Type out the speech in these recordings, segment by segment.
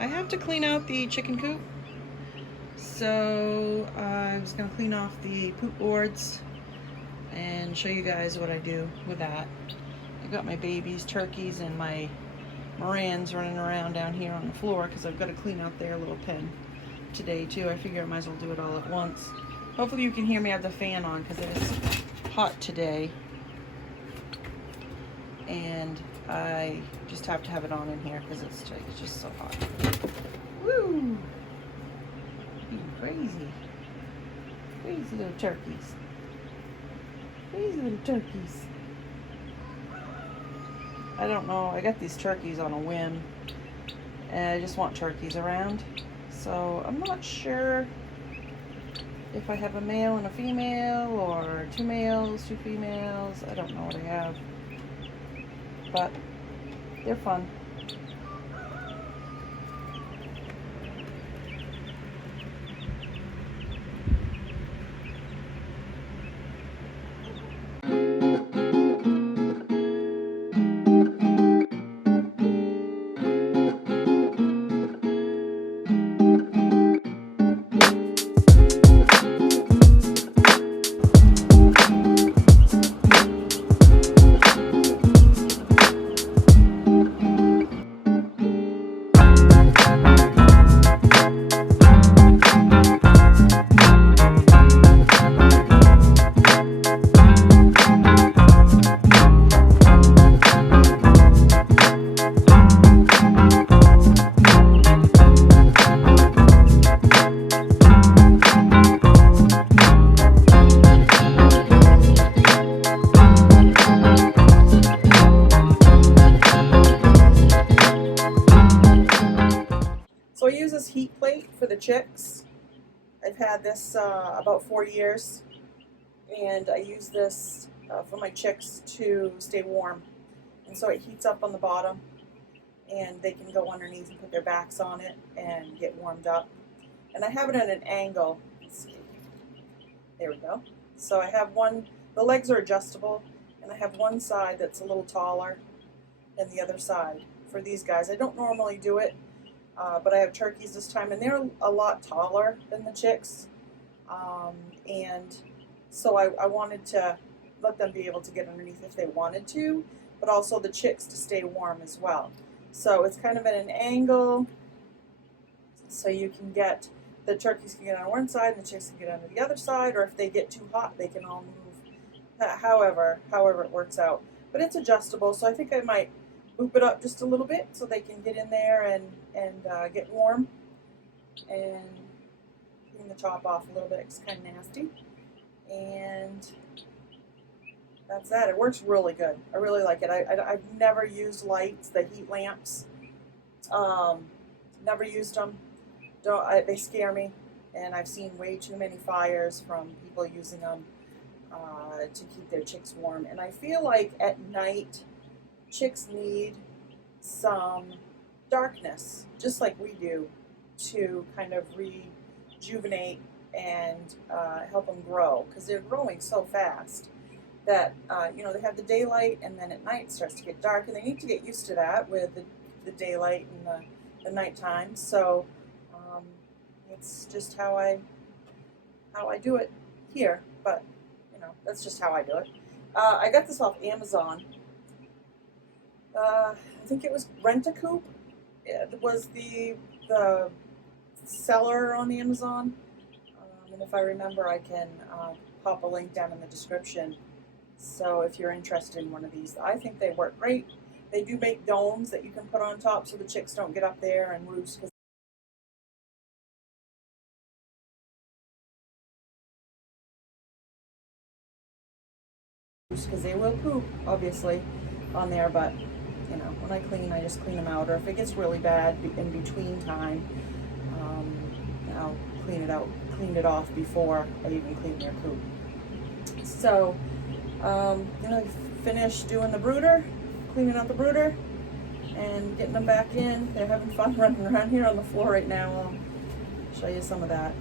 I have to clean out the chicken coop, so I was going to clean off the poop boards and show you guys what I do with that. I got my babies, turkeys, and my Morans running around down here on the floor because I've got to clean out their little pen today too. I figure I might as well do it all at once. Hopefully you can hear me. I have the fan on because it is hot today, and I just have to have it on in here because it's just so hot. Woo! Crazy. Crazy little turkeys. Crazy little turkeys. I don't know. I got these turkeys on a whim, and I just want turkeys around. So I'm not sure if I have a male and a female, or 2 males, 2 females. I don't know what I have, but they're fun. So I use this heat plate for the chicks. I've had this about 4 years, and I use this for my chicks to stay warm. And so it heats up on the bottom, and they can go underneath and put their backs on it and get warmed up. And I have it at an angle. Let's see. There we go. So I have one, the legs are adjustable, and I have one side that's a little taller than the other side for these guys. I don't normally do it. But I have turkeys this time, and they're a lot taller than the chicks, and so I wanted to let them be able to get underneath if they wanted to, but also the chicks to stay warm as well. So it's kind of at an angle, so you can get, the turkeys can get on one side and the chicks can get on the other side, or if they get too hot they can all move, however it works out. But it's adjustable, so I think I might loop it up just a little bit so they can get in there and get warm, and clean the top off a little bit. It's kind of nasty, and that's that. It works really good. I really like it. I've never used lights, the heat lamps. Never used them. They scare me, and I've seen way too many fires from people using them to keep their chicks warm. And I feel like at night chicks need some darkness, just like we do, to kind of rejuvenate and help them grow, because they're growing so fast that you know, they have the daylight, and then at night it starts to get dark, and they need to get used to that with the daylight and the nighttime. So it's just how I do it here, but you know, that's just how I do it. I got this off Amazon. I think it was Rent-A-Coop. It was the seller on Amazon, and if I remember, I can pop a link down in the description. So if you're interested in one of these, I think they work great. They do make domes that you can put on top so the chicks don't get up there and roost, because they will poop, obviously, on there. But you know, when I clean, I just clean them out, or if it gets really bad in between time, I'll clean it off before I even clean their coop. So gonna finish doing the brooder, cleaning out the brooder, and getting them back in. They're having fun running around here on the floor right now. I'll show you some of that.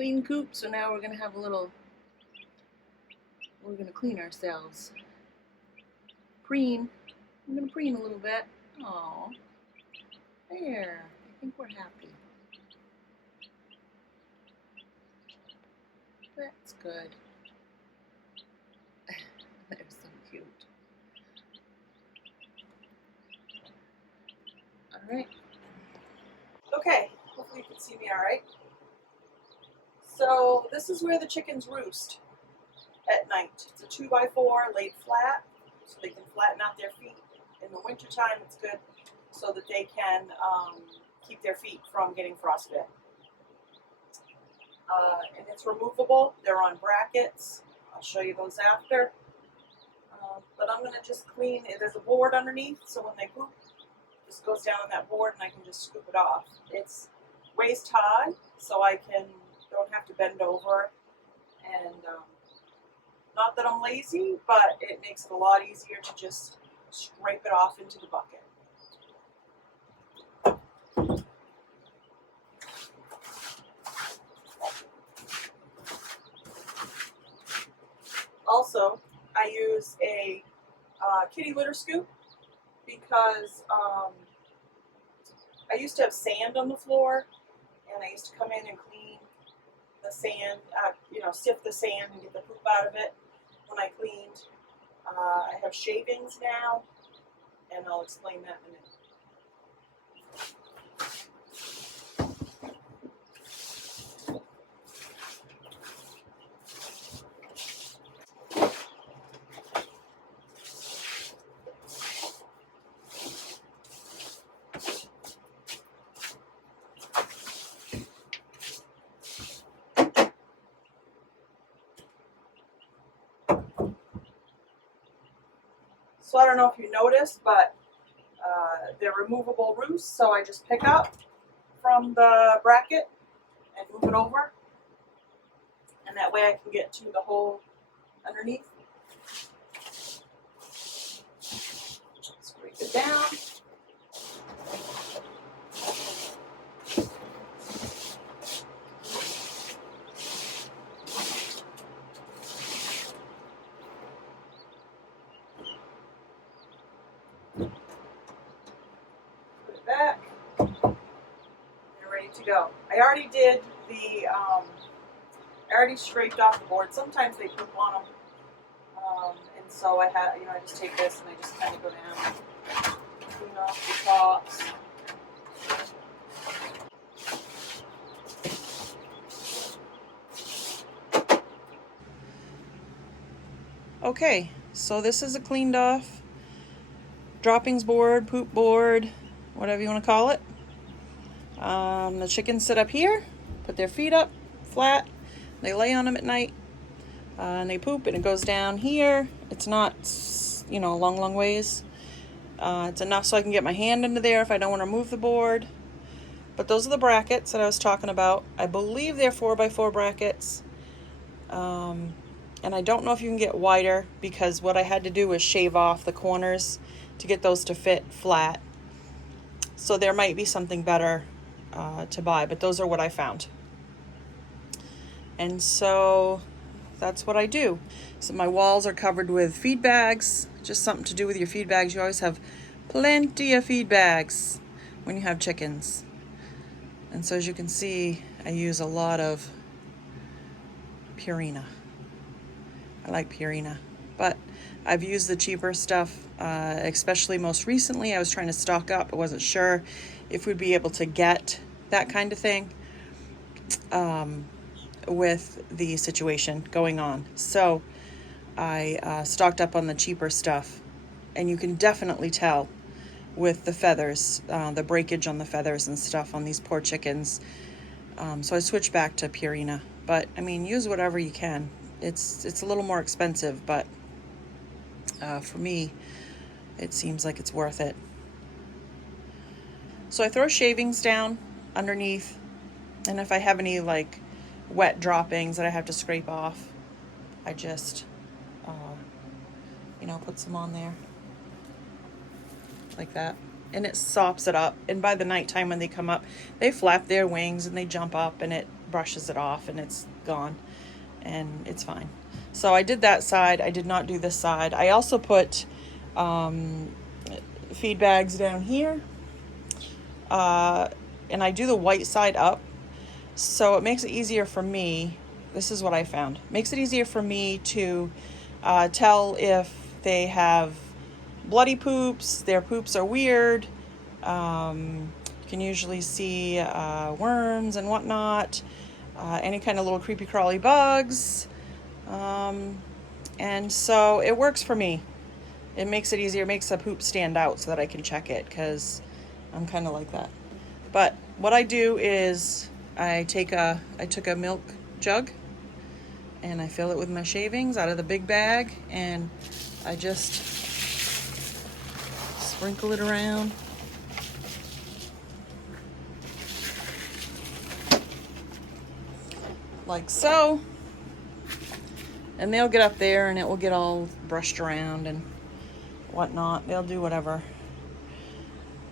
clean coop, so now we're gonna have we're gonna clean ourselves. Preen. I'm gonna preen a little bit. Oh, there. I think we're happy. That's good. They're so cute. All right. Okay, hopefully you can see me all right. So this is where the chickens roost at night. It's a 2x4 laid flat, so they can flatten out their feet. In the wintertime, it's good so that they can keep their feet from getting frostbite. And it's removable. They're on brackets. I'll show you those after. But I'm going to just clean. There's a board underneath, so when they poop, it just goes down on that board and I can just scoop it off. It's waist high, so I don't have to bend over. And not that I'm lazy, but it makes it a lot easier to just scrape it off into the bucket. Also, I use a kitty litter scoop because I used to have sand on the floor, and I used to come in and clean the sand, sift the sand and get the poop out of it when I cleaned. I have shavings now, and I'll explain that in a minute. So I don't know if you noticed, but they're removable roosts, so I just pick up from the bracket and move it over, and that way I can get to the hole underneath. Scrape it down. Put it back. They're ready to go. I already did I already scraped off the board. Sometimes they poop on them. And so I just take this and I just kind of go down, clean off the tops. Okay, so this is a cleaned off droppings board, poop board, whatever you want to call it. The chickens sit up here, put their feet up flat, they lay on them at night, and they poop, and it goes down here. It's not, a long ways. It's enough so I can get my hand into there if I don't want to move the board. But those are the brackets that I was talking about. I believe they're 4x4 brackets. And I don't know if you can get wider, because what I had to do was shave off the corners to get those to fit flat. So there might be something better to buy, but those are what I found. And so that's what I do. So my walls are covered with feed bags, just something to do with your feed bags. You always have plenty of feed bags when you have chickens. And so as you can see, I use a lot of Purina. I like Purina, but I've used the cheaper stuff, especially most recently. I was trying to stock up. I wasn't sure if we'd be able to get that kind of thing with the situation going on. So I stocked up on the cheaper stuff, and you can definitely tell with the feathers, the breakage on the feathers and stuff on these poor chickens. So I switched back to Purina, but I mean, use whatever you can. It's a little more expensive, but for me, it seems like it's worth it. So I throw shavings down underneath, and if I have any like wet droppings that I have to scrape off, I just put some on there like that, and it sops it up. And by the nighttime when they come up, they flap their wings and they jump up, and it brushes it off and it's gone and it's fine. So I did that side. I did not do this side. I also put feed bags down here, and I do the white side up, so it makes it easier for me. This is what I found. Makes it easier for me to tell if they have bloody poops, their poops are weird. You can usually see worms and whatnot, any kind of little creepy crawly bugs. And so it works for me. It makes it easier, it makes the poop stand out so that I can check it, because I'm kind of like that. But what I do is I took a milk jug and I fill it with my shavings out of the big bag, and I just sprinkle it around. Like so. And they'll get up there and it will get all brushed around and whatnot. They'll do whatever.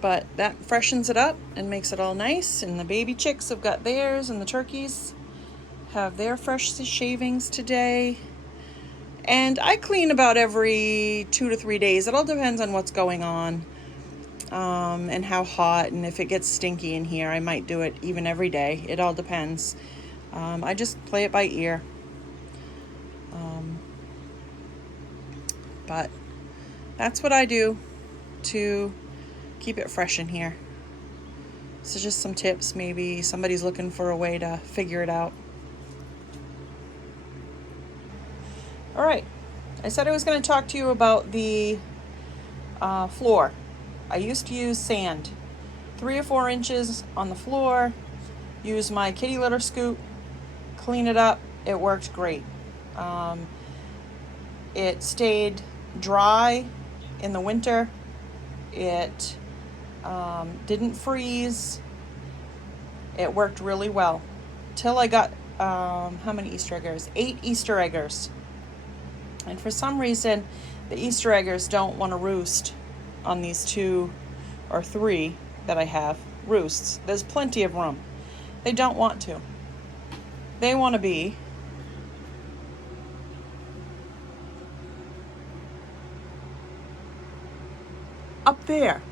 But that freshens it up and makes it all nice. And the baby chicks have got theirs, and the turkeys have their fresh shavings today. And I clean about every 2 to 3 days. It all depends on what's going on, and how hot, and if it gets stinky in here, I might do it even every day. It all depends. I just play it by ear. But that's what I do to keep it fresh in here. So just some tips, maybe somebody's looking for a way to figure it out. All right, I said I was going to talk to you about the floor. I used to use sand, 3 or 4 inches on the floor, use my kitty litter scoop, clean it up. It worked great. It stayed dry in the winter. It didn't freeze. It worked really well till I got how many Easter eggers? 8 Easter eggers. And for some reason, the Easter eggers don't want to roost on these 2 or 3 that I have roosts. There's plenty of room. They don't want to. They want to be up there.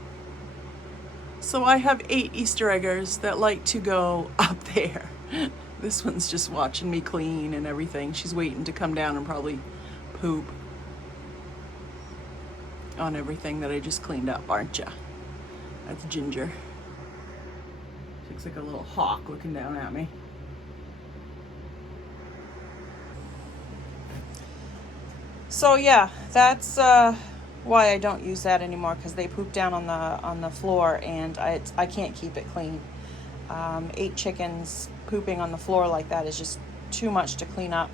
So I have 8 Easter eggers that like to go up there. This one's just watching me clean and everything. She's waiting to come down and probably poop on everything that I just cleaned up, aren't ya? That's Ginger. She looks like a little hawk looking down at me. So yeah, that's why I don't use that anymore, because they poop down on the floor, and I can't keep it clean. 8 chickens pooping on the floor like that is just too much to clean up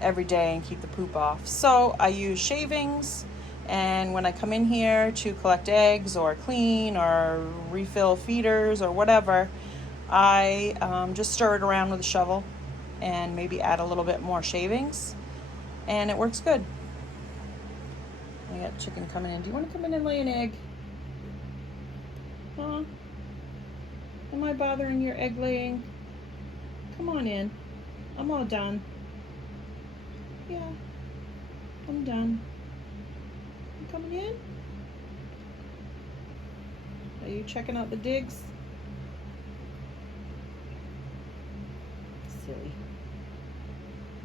every day and keep the poop off. So I use shavings, and when I come in here to collect eggs or clean or refill feeders or whatever, I just stir it around with a shovel and maybe add a little bit more shavings, and it works good. I got chicken coming in. Do you want to come in and lay an egg? Huh? Am I bothering your egg laying? Come on in. I'm all done. Yeah, I'm done. You coming in? Are you checking out the digs? Silly.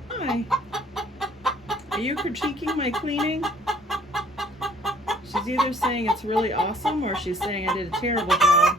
Hi. Are you critiquing my cleaning? She's either saying it's really awesome or she's saying I did a terrible job.